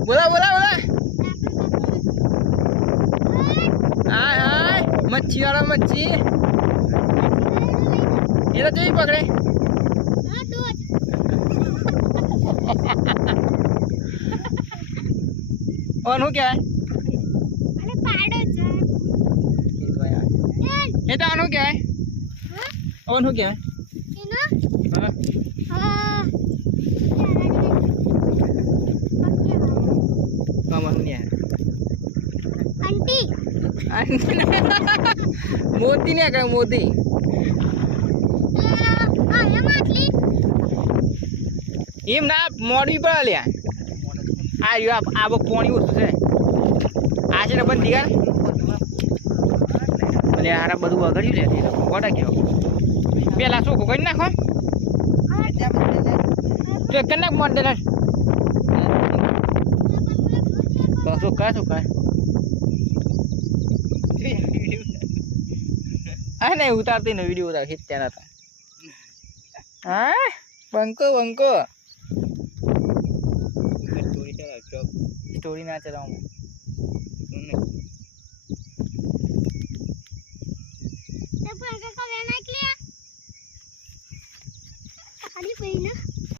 बोला बोला बोला हाय हाय मच्छी वाला मच्छी ये तो ही पकड़े और हो क्या है ये तो अनु क्या है और हो क्या है मोती ने क्या मोती एम ना मोड़ी पर लिया आ यो आप पानी ओછું છે આ છે ને બંધ દીગાર એટલે હારા બધું વગડ્યું છે કોટા કેવો પેલા શું કરી નાખો તો કનાક મોડ દે તો શું કાય આ નહીં ઉતારતી ને વિડિયો ઉતાર ખીચ ત્યાં હતા હા બંકો સ્ટોરી ના ચલાવું